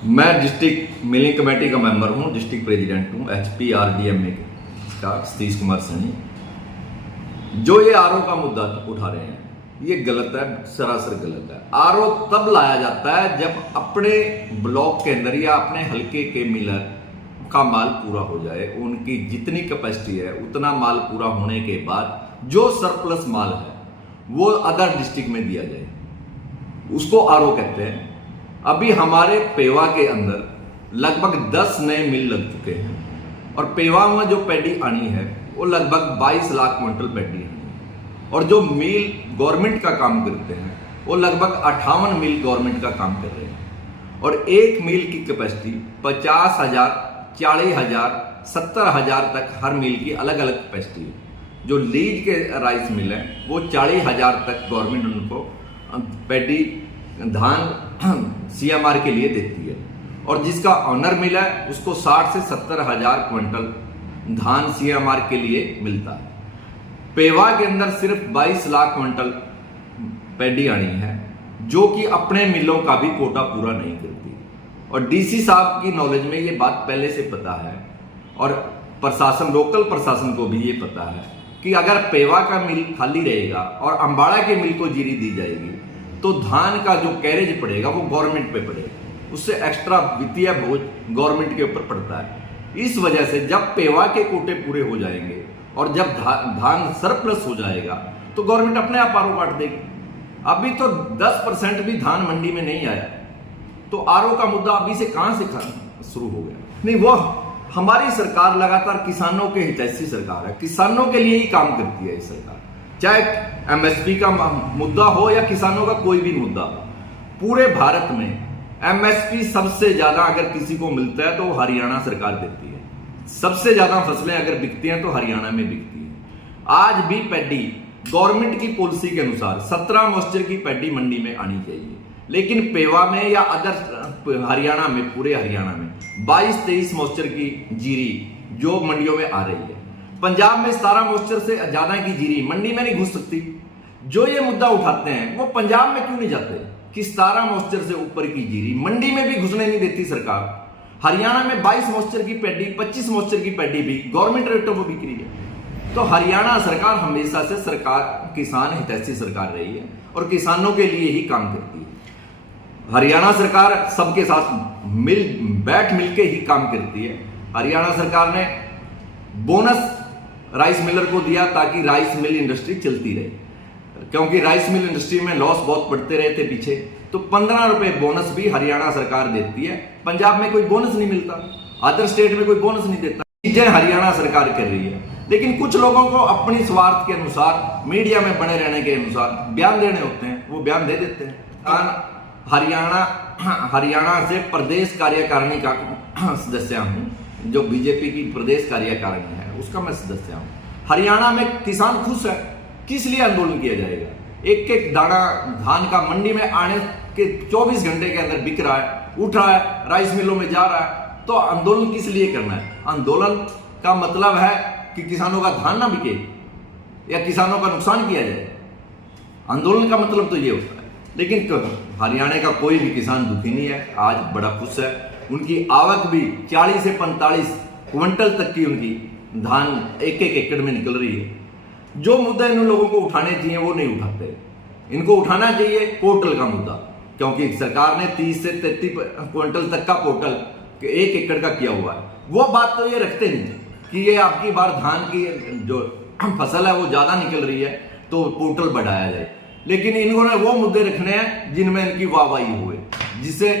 मैं district milling committee का member हूं, डिस्ट्रिक्ट प्रेसिडेंट हूं HPRDMA का सतीश कुमार सैनी। जो ये आरओ का मुद्दा उठा रहे हैं ये गलत है, सरासर गलत है। आरओ तब लाया जाता है जब अपने ब्लॉक के अंदर या अपने हल्के के मिलर का माल पूरा हो जाए, उनकी जितनी कैपेसिटी है उतना माल पूरा होने के बाद जो सरप्लस माल है वो अदर डिस्ट्रिक्ट में दिया जाए, उसको आरओ कहते हैं। अभी हमारे पेवा के अंदर लगभग 10 नए मिल लग चुके हैं और पेवा में जो पैडी आनी है वो लगभग 22 लाख क्विंटल पैडी है और जो मिल गवर्नमेंट का काम करते हैं वो लगभग 58 मिल गवर्नमेंट का काम कर रहे हैं और एक मिल की कैपेसिटी 50,000, 40,000, 70,000 तक हर मिल की अलग अलग कैपेसिटी है। जो लीज के राइस मिल है वो 40,000 तक गवर्नमेंट उनको पैडी धान CMR के लिए देती है और जिसका ऑनर मिला है उसको 60 से 70,000 क्विंटल धान CMR के लिए मिलता है। पेवा के अंदर सिर्फ 22 लाख क्विंटल पैडी आनी है जो कि अपने मिलों का भी कोटा पूरा नहीं करती और DC साहब की नॉलेज में ये बात पहले से पता है और प्रशासन, लोकल प्रशासन को भी ये पता है कि अगर पेवा का मिल खाली रहेगा और अंबाड़ा के मिल को जीरी दी जाएगी तो धान का जो कैरेज पड़ेगा वो गवर्नमेंट पे पड़ेगा, उससे एक्स्ट्रा वित्तीय बोझ गवर्नमेंट के ऊपर पड़ता है। इस वजह से जब पेवा के कोटे पूरे हो जाएंगे और जब धान सरप्लस हो जाएगा तो गवर्नमेंट अपने आप आरओ काट देगी। अभी तो 10% भी धान मंडी में नहीं आया तो आरओ का मुद्दा अभी से कहां से शुरू हो गया? नहीं, वो हमारी सरकार लगातार किसानों के हितैषी सरकार है, किसानों के लिए ही काम करती है ये सरकार। चाहे MSP का मुद्दा हो या किसानों का कोई भी मुद्दा हो, पूरे भारत में MSP सबसे ज्यादा अगर किसी को मिलता है तो हरियाणा सरकार देती है। सबसे ज्यादा फसलें अगर बिकती हैं तो हरियाणा में बिकती है। आज भी पैडी गवर्नमेंट की पॉलिसी के अनुसार 17 मॉइस्चर की पैडी मंडी में आनी चाहिए, लेकिन पेवा में या अदर हरियाणा में, पूरे हरियाणा में 22-23 मॉइस्चर की जीरी जो मंडियों में आ रही है। पंजाब में 17 मॉइस्चर से ज्यादा की जीरी मंडी में नहीं घुस सकती। जो ये मुद्दा उठाते हैं वो पंजाब में क्यों नहीं जाते कि 17 मॉइस्चर से ऊपर की जीरी मंडी में भी घुसने नहीं देती सरकार। हरियाणा में 22 मॉइस्चर की पैडी, 25 मॉइस्चर की पैडी भी गवर्नमेंट रेटों पर बिक रही है। तो हरियाणा सरकार हमेशा से सरकार किसान हितैषी सरकार रही है और किसानों के लिए ही काम करती है। हरियाणा सरकार सबके साथ बैठ मिलके ही काम करती है। हरियाणा सरकार ने बोनस राइस मिलर को दिया ताकि राइस मिल इंडस्ट्री चलती रहे, क्योंकि राइस मिल इंडस्ट्री में लॉस बहुत पड़ते रहे थे पीछे। तो 15 रुपए बोनस भी हरियाणा सरकार देती है। पंजाब में कोई बोनस नहीं मिलता, अदर स्टेट में कोई बोनस नहीं देता। चीजें हरियाणा सरकार कर रही है, लेकिन कुछ लोगों को अपनी स्वार्थ के अनुसार, मीडिया में बने रहने के अनुसार बयान देने होते हैं, वो बयान दे देते हैं। हरियाणा से प्रदेश कार्यकारिणी का सदस्य हूं, जो बीजेपी की प्रदेश कार्यकारिणी है उसका मैं सदस्य हूं। हरियाणा में किसान खुश है, किस लिए आंदोलन किया जाएगा? एक एक दाना धान का मंडी में आने के 24 घंटे के अंदर बिक रहा है, उठ रहा है, राइस मिलों में जा रहा है, तो आंदोलन किस लिए करना है? आंदोलन का मतलब है कि किसानों का धान ना बिके या किसानों का नुकसान किया जाए। आंदोलन का मतलब तो ये होता है। लेकिन हरियाणा का कोई भी किसान दुखी नहीं है, आज बड़ा खुश है। उनकी आवक भी 40 से 45 क्विंटल तक की उनकी धान एक एकड़ में निकल रही है। जो मुद्दा इन लोगों को उठाने चाहिए वो नहीं उठाते। इनको उठाना चाहिए पोर्टल का मुद्दा, क्योंकि सरकार ने 30 से 33 क्विंटल तक का पोर्टल 1 एकड़ का किया हुआ है। वो बात तो ये रखते नहीं कि ये आपकी बार धान की जो फसल है वो ज्यादा निकल रही है तो पोर्टल बढ़ाया जाए, लेकिन इन्होंने वो मुद्दे रखने हैं जिनमें इनकी वाहवाही हुए, जिससे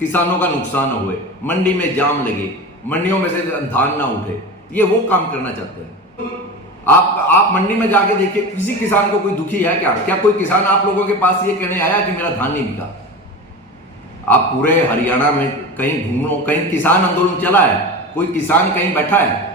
किसानों का नुकसान हुए, मंडी में जाम लगे, मंडियों में से धान ना उठे। ये वो काम करना चाहते हैं। आप मंडी में जाके देखिए, किसी किसान को कोई दुखी है क्या? क्या कोई किसान आप लोगों के पास ये कहने आया कि मेरा धान नहीं बिका? आप पूरे हरियाणा में कहीं घूमो, कहीं किसान आंदोलन चला है? कोई किसान कहीं बैठा है?